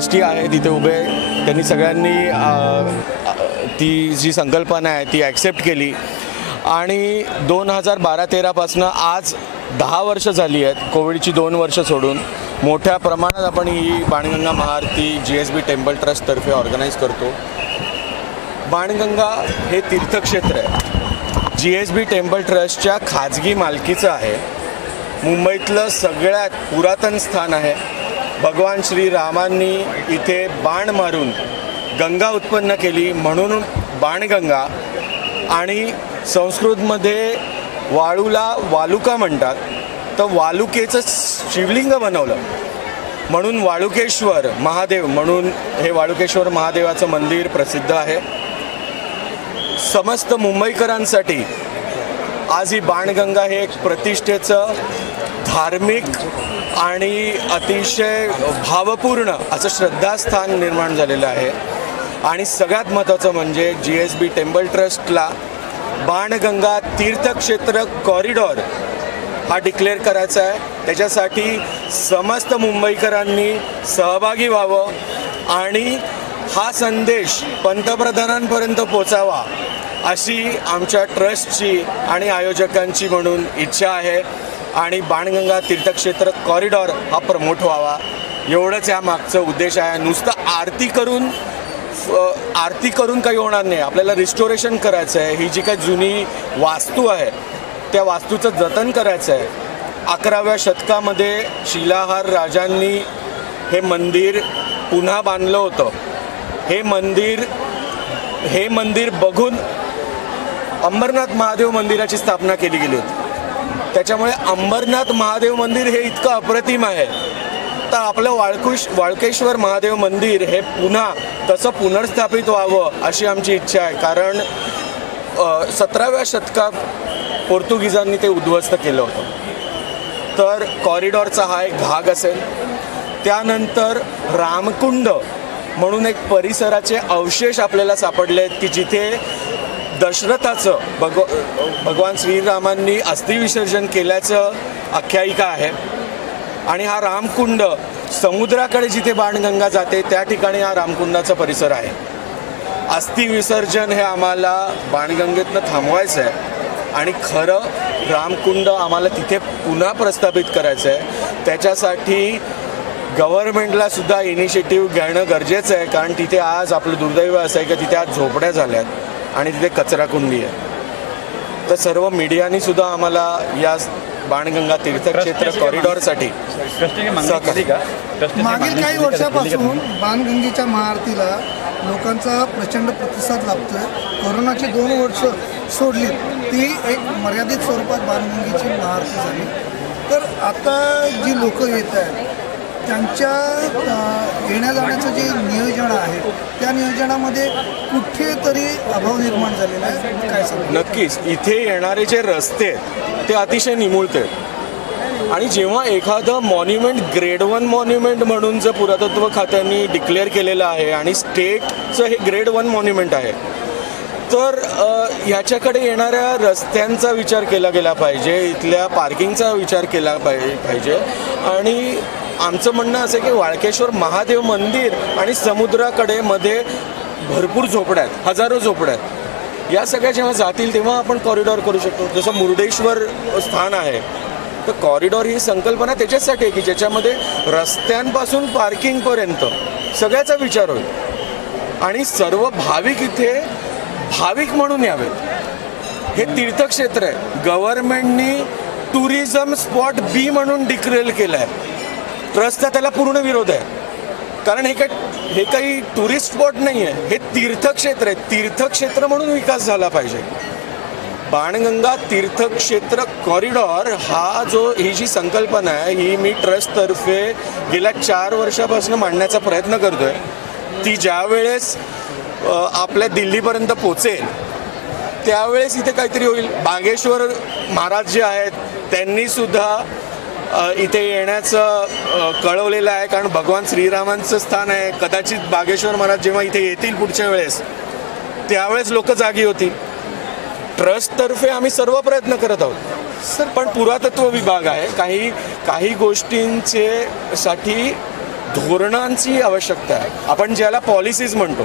Trustee आहे तिथे उभे, त्यांनी सगळ्यांनी ती जी संकल्पना आहे ती ॲक्सेप्ट केली आणि 2012-13पासून आज 10 वर्ष झाली आहेत, कोविडची 2 वर्ष सोडून मोठ्या प्रमाणात आपण ही बाणगंगा महाआरती GSB टेम्पल ट्रस्टतर्फे ऑर्गनाईज करतो. बाणगंगा हे तीर्थक्षेत्र आहे, GSB टेम्पल ट्रस्टच्या खाजगी मालकीचं आहे. मुंबईतलं सगळ्यात पुरातन स्थान आहे. भगवान श्रीरामांनी इथे बाण मारून गंगा उत्पन्न केली म्हणून बाणगंगा, आणि संस्कृतमध्ये वाळूला वालुका म्हणतात, तर वालुकेचं शिवलिंग बनवलं म्हणून वाळुकेश्वर महादेव म्हणून हे वाळुकेश्वर महादेवाचं मंदिर प्रसिद्ध आहे. समस्त मुंबईकरांसाठी आज ही बाणगंगा हे एक प्रतिष्ठेचं धार्मिक आणि अतिशय भावपूर्ण असं श्रद्धास्थान निर्माण झालेलं आहे. आणि सगळ्यात महत्त्वाचं म्हणजे GSB टेम्पल ट्रस्टला बाणगंगा तीर्थक्षेत्र कॉरिडॉर हा डिक्लेअर करायचा आहे. त्याच्यासाठी समस्त मुंबईकरांनी सहभागी व्हावं आणि हा संदेश पंतप्रधानांपर्यंत पोचावा अशी आमच्या ट्रस्टची आणि आयोजकांची म्हणून इच्छा आहे. आणि बाणगंगा तीर्थक्षेत्र कॉरिडॉर हा प्रमोट व्हावा एवढंच या मागचं उद्देश आहे. नुसतं आरती करून काही होणार नाही, आपल्याला रिस्टोरेशन करायचं आहे. ही जी काही जुनी वास्तू आहे त्या वास्तूचं जतन करायचं आहे. 11व्या शतकामध्ये शिलाहार राजांनी हे मंदिर पुन्हा बांधलं होतं. हे मंदिर बघून अंबरनाथ महादेव मंदिराची स्थापना केली गेली होती. त्याच्यामुळे अंबरनाथ महादेव मंदिर हे इतकं अप्रतिम आहे, तर आपलं वाळकेश्वर महादेव मंदिर हे पुन्हा तसं पुनर्स्थापित व्हावं अशी आमची इच्छा आहे. कारण 17व्या शतकात पोर्तुगीजांनी ते उद्ध्वस्त केलं होतं. तर कॉरिडॉरचा हा एक भाग असेल. त्यानंतर रामकुंड म्हणून एक परिसराचे अवशेष आपल्याला सापडले आहेत की जिथे दशरथाचं भगवान श्रीरामांनी अस्थिविसर्जन केल्याचं आख्यायिका आहे. आणि हा रामकुंड समुद्राकडे जिथे बाणगंगा जाते त्या ठिकाणी हा रामकुंडाचा परिसर आहे. अस्थिविसर्जन हे आम्हाला बाणगंगेतनं थांबवायचं आहे आणि खरं रामकुंड आम्हाला तिथे पुन्हा प्रस्थापित करायचं आहे. त्याच्यासाठी गव्हर्नमेंटला सुद्धा इनिशिएटिव्ह घेणं गरजेचं आहे. कारण तिथे आज आपलं दुर्दैव असं आहे की तिथे आज झोपड्या झाल्यात आणि तिथे कचराकुंडी आहे. तर सर्व मीडियानी सुद्धा आम्हाला या बाणगंगा तीर्थक्षेत्र कॉरिडॉरसाठी मागील काही वर्षापासून बाणगंगेच्या महाआरतीला लोकांचा प्रचंड प्रतिसाद लाभतोय. कोरोनाची 2 वर्ष सोडली ती एक मर्यादित स्वरूपात बाणगंगेची महाआरती झाली. तर आता जी लोक येत आहेत त्यांच्या येण्या जाण्याचं जे नियोजन आहे त्या नियोजनामध्ये कुठेतरी अभाव निर्माण झालेला आहे, काय सांगू? नक्कीच इथे येणारे जे रस्ते ते अतिशय निमुळते. आणि जेव्हा एखादं मॉन्युमेंट ग्रेड 1 मॉन्युमेंट म्हणून जर पुरातत्व खात्याने डिक्लेअर केलेलं आहे आणि स्टेटचं हे ग्रेड 1 मॉन्युमेंट आहे, तर ह्याच्याकडे येणाऱ्या रस्त्यांचा विचार केला गेला पाहिजे, इथल्या पार्किंगचा विचार केला पाहिजे. आणि आमचं म्हणणं असं आहे की वाळकेश्वर महादेव मंदिर आणि समुद्राकडे मध्ये भरपूर झोपड्या आहेत, हजारो झोपड्या आहेत. या सगळ्या जेव्हा जातील तेव्हा आपण कॉरिडॉर करू शकतो. जसं मुर्डेश्वर स्थान आहे, तर कॉरिडॉर ही संकल्पना त्याच्यासाठी आहे की ज्याच्यामध्ये रस्त्यांपासून पार्किंगपर्यंत सगळ्याचा विचार होईल आणि सर्व भाविक इथे भाविक म्हणून यावेत. हे तीर्थक्षेत्र आहे. गव्हर्नमेंटनी टुरिझम स्पॉट B म्हणून डिक्लेअर केलं आहे. ट्रस्टचा त्याला पूर्ण विरोध आहे. कारण हे काही टुरिस्ट स्पॉट नाही आहे, हे तीर्थक्षेत्र आहे. तीर्थक्षेत्र म्हणून विकास झाला पाहिजे. बाणगंगा तीर्थक्षेत्र कॉरिडॉर ही जी संकल्पना आहे ही मी ट्रस्टतर्फे गेल्या 4 वर्षापासून मांडण्याचा प्रयत्न करतोय. ती ज्यावेळेस आपल्या दिल्लीपर्यंत पोचेल त्यावेळेस इथे काहीतरी होईल. बागेश्वर महाराज जे आहेत त्यांनी सुद्धा इथे येण्याचं कळवलेलं आहे. कारण भगवान श्रीरामांचं स्थान आहे. कदाचित बागेश्वर महाराज जेव्हा इथे येतील पुढच्या वेळेस त्यावेळेस लोक जागी होतील. ट्रस्टतर्फे आम्ही सर्व प्रयत्न करत आहोत सर. पण पुरातत्व विभाग आहे, काही गोष्टींचे साठी धोरणांची आवश्यकता आहे. आपण ज्याला पॉलिसीज म्हणतो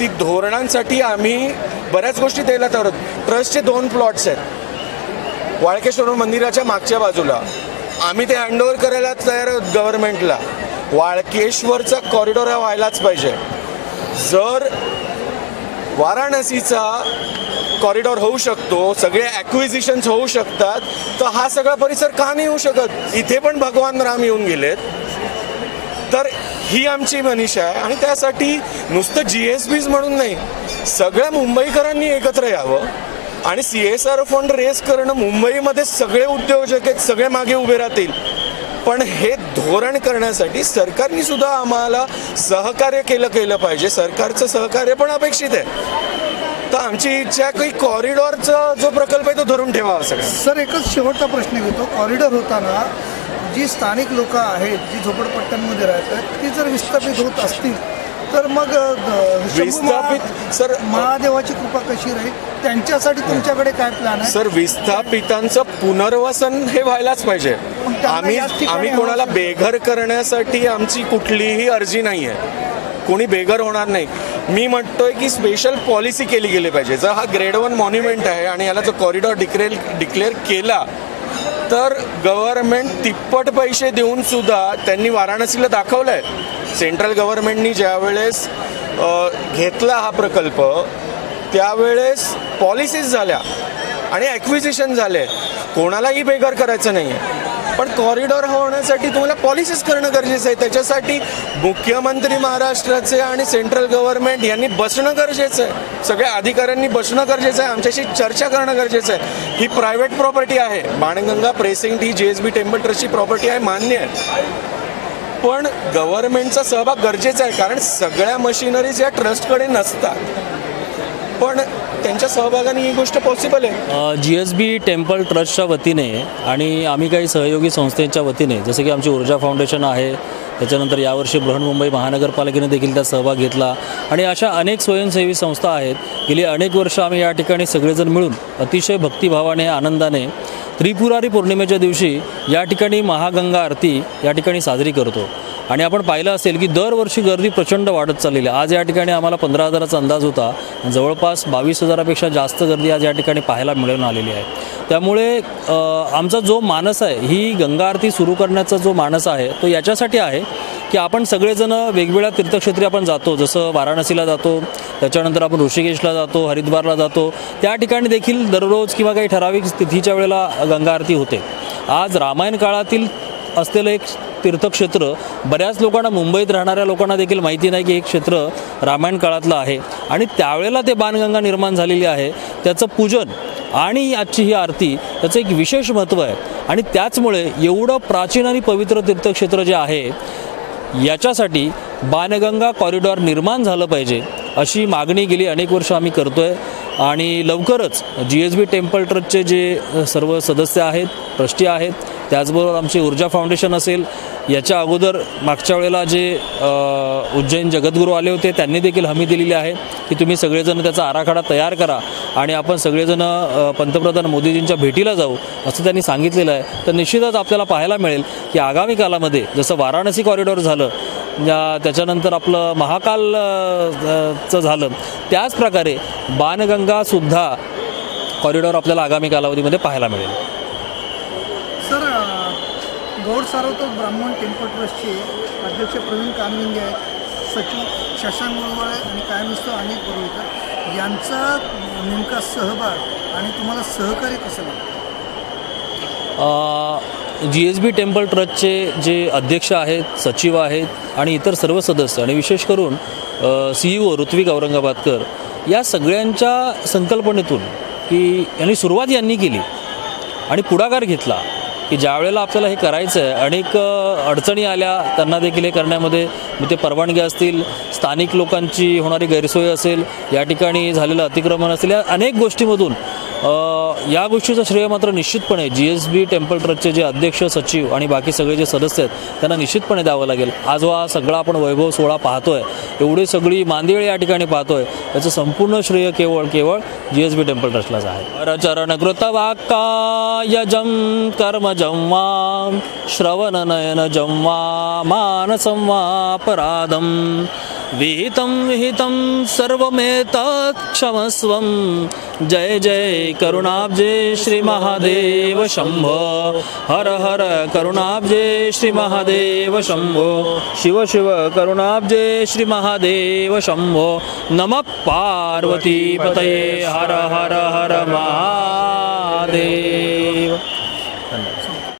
ती धोरणांसाठी आम्ही बऱ्याच गोष्टी द्यायला तयार आहोत. ट्रस्टचे 2 प्लॉट्स आहेत वाळकेश्वर मंदिराच्या मागच्या बाजूला, आम्ही ते हँडओव्हर करायला तयार आहोत गव्हर्नमेंटला. वाळकेश्वरचा कॉरिडॉर हा व्हायलाच पाहिजे. जर वाराणसीचा कॉरिडॉर होऊ शकतो, सगळे ॲक्विजिशन्स होऊ शकतात, तर हा सगळा परिसर का नाही होऊ शकत? इथे पण भगवान राम येऊन गेलेत. तर ही आमची मनीषा आहे आणि त्यासाठी नुसतं GSBs म्हणून नाही, सगळ्या मुंबईकरांनी एकत्र यावं आणि CSR फंड रेस करणं. मुंबईमध्ये सगळे उद्योजक आहेत, सगळे मागे उभे राहतील, पण हे धोरण करण्यासाठी सरकारने सुद्धा आम्हाला सहकार्य केलं पाहिजे. सरकारचं सहकार्य पण अपेक्षित आहे. तर आमची इच्छा आहे की कॉरिडॉरचा जो प्रकल्प आहे तो धरून ठेवावा सगळं. सर, एकच शेवटचा प्रश्न घेतो. कॉरिडॉर होताना जी स्थानिक लोक आहेत, जी झोपडपट्ट्यांमध्ये राहतात, ती जर विस्थापित होत असतील तर मग विस्थापित सर महादेवाची कृपा कशी राहील? त्यांच्यासाठी तुमच्याकडे काय प्लॅन आहे? सर, विस्थापितांचं पुनर्वसन हे व्हायलाच पाहिजे. आम्ही कोणाला बेघर करण्यासाठी आमची कुठलीही अर्जी नाही आहे. कोणी बेघर होणार नाही. मी म्हणतोय की स्पेशल पॉलिसी केली गेली पाहिजे. जर हा ग्रेड 1 मॉन्युमेंट आहे आणि याला जर कॉरिडॉर डिक्लेअर केला तर गव्हर्नमेंट तिप्पट पैसे देऊन सुद्धा त्यांनी वाराणसीला दाखवलंय. सेंट्रल गव्हर्नमेंटनी ज्यावेळेस घेतला हा प्रकल्प त्यावेळेस पॉलिसीज झाल्या आणि ॲक्विजिशन झाले. कोणालाही बेघर करायचं नाही आहे, पण कॉरिडॉर होण्यासाठी तुम्हाला पॉलिसीज करणं गरजेचं आहे. त्याच्यासाठी मुख्यमंत्री महाराष्ट्राचे आणि सेंट्रल गव्हर्नमेंट यांनी बसणं गरजेचं आहे. सगळ्या अधिकाऱ्यांनी बसणं गरजेचं आहे. आमच्याशी चर्चा करणं गरजेचं आहे. ही प्रायव्हेट प्रॉपर्टी आहे. बाणगंगा प्रेसिंग ही GSB टेम्पल ट्रस्टची प्रॉपर्टी आहे, मान्य आहे, पण गव्हर्नमेंटचा सहभाग गरजेचा आहे. कारण सगळ्या मशिनरीज या ट्रस्टकडे नसतात, पण त्यांच्या सहभागाने ही गोष्ट पॉसिबल आहे. GSB टेम्पल ट्रस्टच्या वतीने आणि आम्ही काही सहयोगी संस्थेच्या वतीने, जसं की आमची ऊर्जा फाउंडेशन आहे, त्याच्यानंतर यावर्षी बृहन्मुंबई महानगरपालिकेने देखील त्यात सहभाग घेतला आणि अशा अनेक स्वयंसेवी संस्था आहेत. गेली अनेक वर्ष आम्ही या ठिकाणी सगळेजण मिळून अतिशय भक्तिभावाने, आनंदाने त्रिपुरारी पौर्णिमेच्या दिवशी या ठिकाणी महागंगा आरती या ठिकाणी साजरी करतो. आणि आपण पाहिलं असेल की दरवर्षी गर्दी प्रचंड वाढत चाललेली आहे. आज या ठिकाणी आम्हाला 15,000चा अंदाज होता, जवळपास 22,000पेक्षा जास्त गर्दी आज या ठिकाणी पाहायला मिळून आलेली आहे. त्यामुळे आमचा जो मानस आहे, ही गंगा आरती सुरू करण्याचा जो मानस आहे तो याच्यासाठी आहे की आपण सगळेजण वेगवेगळ्या तीर्थक्षेत्री आपण जातो. जसं वाराणसीला जातो, त्याच्यानंतर आपण ऋषिकेशला जातो, हरिद्वारला जातो. त्या ठिकाणी देखील दररोज किंवा काही ठराविक तिथीच्या वेळेला गंगा आरती होते. आज रामायण काळातील असलेलं एक तीर्थक्षेत्र बऱ्याच लोकांना, मुंबईत राहणाऱ्या लोकांना देखील माहिती नाही की एक क्षेत्र रामायण काळातलं आहे आणि त्यावेळेला ते बाणगंगा निर्माण झालेली आहे. त्याचं पूजन आणि आजची ही आरती त्याचं एक विशेष महत्त्व आहे. आणि त्याचमुळे एवढं प्राचीन आणि पवित्र तीर्थक्षेत्र जे आहे याच्यासाठी बाणगंगा कॉरिडॉर निर्माण झालं पाहिजे अशी मागणी गेली अनेक वर्ष आम्ही करतोय. आणि लवकरच GSB टेम्पल ट्रस्टचे जे सर्व सदस्य आहेत, ट्रस्टी आहेत, त्याचबरोबर आमचे ऊर्जा फाउंडेशन असेल, याच्या अगोदर मागच्या वेळेला जे उज्जैन जगद्गुरू आले होते त्यांनी देखील हमी दिलेली आहे की तुम्ही सगळेजण त्याचा आराखडा तयार करा आणि आपण सगळेजण पंतप्रधान मोदीजींच्या भेटीला जाऊ असं त्यांनी सांगितलेलं आहे. तर निश्चितच आपल्याला पाहायला मिळेल की आगामी कालामध्ये जसं वाराणसी कॉरिडॉर झालं, त्याच्यानंतर आपलं महाकालचं झालं, त्याच प्रकारे बाणगंगासुद्धा कॉरिडॉर आपल्याला आगामी कालावधीमध्ये पाहायला मिळेल. सर, गौड सार्वत्रिक ब्राह्मण टेम्पल ट्रस्टचे अध्यक्ष प्रवीण कानविंगे आहेत, सचिव शशांक वळवळे आणि कायमस्थ अनिल पुरोहित यांचा नेमका सहभाग आणि तुम्हाला सहकार्य कसं लागतं? GSB टेम्पल ट्रस्टचे जे अध्यक्ष आहेत, सचिव आहेत आणि इतर सर्व सदस्य आणि विशेष करून CEO ऋत्विक औरंगाबादकर या सगळ्यांच्या संकल्पनेतून की यांनी सुरुवात यांनी केली आणि पुढाकार घेतला की ज्या वेळेला आपल्याला हे करायचं आहे, अनेक अडचणी आल्या त्यांना देखील हे करण्यामध्ये, मग ते परवानगी असतील, स्थानिक लोकांची होणारी गैरसोय असेल, या ठिकाणी झालेलं अतिक्रमण असेल, या अनेक गोष्टीमधून या गोष्टीचं श्रेय मात्र निश्चितपणे GSB टेम्पल ट्रस्टचे जे अध्यक्ष सचिव आणि बाकी सगळे जे सदस्य आहेत त्यांना निश्चितपणे द्यावं लागेल. आज हा सगळा आपण वैभव सोहळा पाहतोय, एवढी सगळी मांदिळे या ठिकाणी पाहतोय, याचं संपूर्ण श्रेय केवळ GSB टेम्पल ट्रस्टलाच आहे. परचरण कृत वाक्कायजं कर्मजं वा श्रवणनयनजं वा मानसं वा अपराधं विहितं सर्वमेतत् क्षमस्वं. जय जय करुणाब्जे श्री महादेव शंभो. हर हर करुणाब्जे श्री महादेव शंभो. शिव शिव करुणाब्जे श्री महादेव शंभो. नमः पार्वती पतये. हर हर हर महादेव.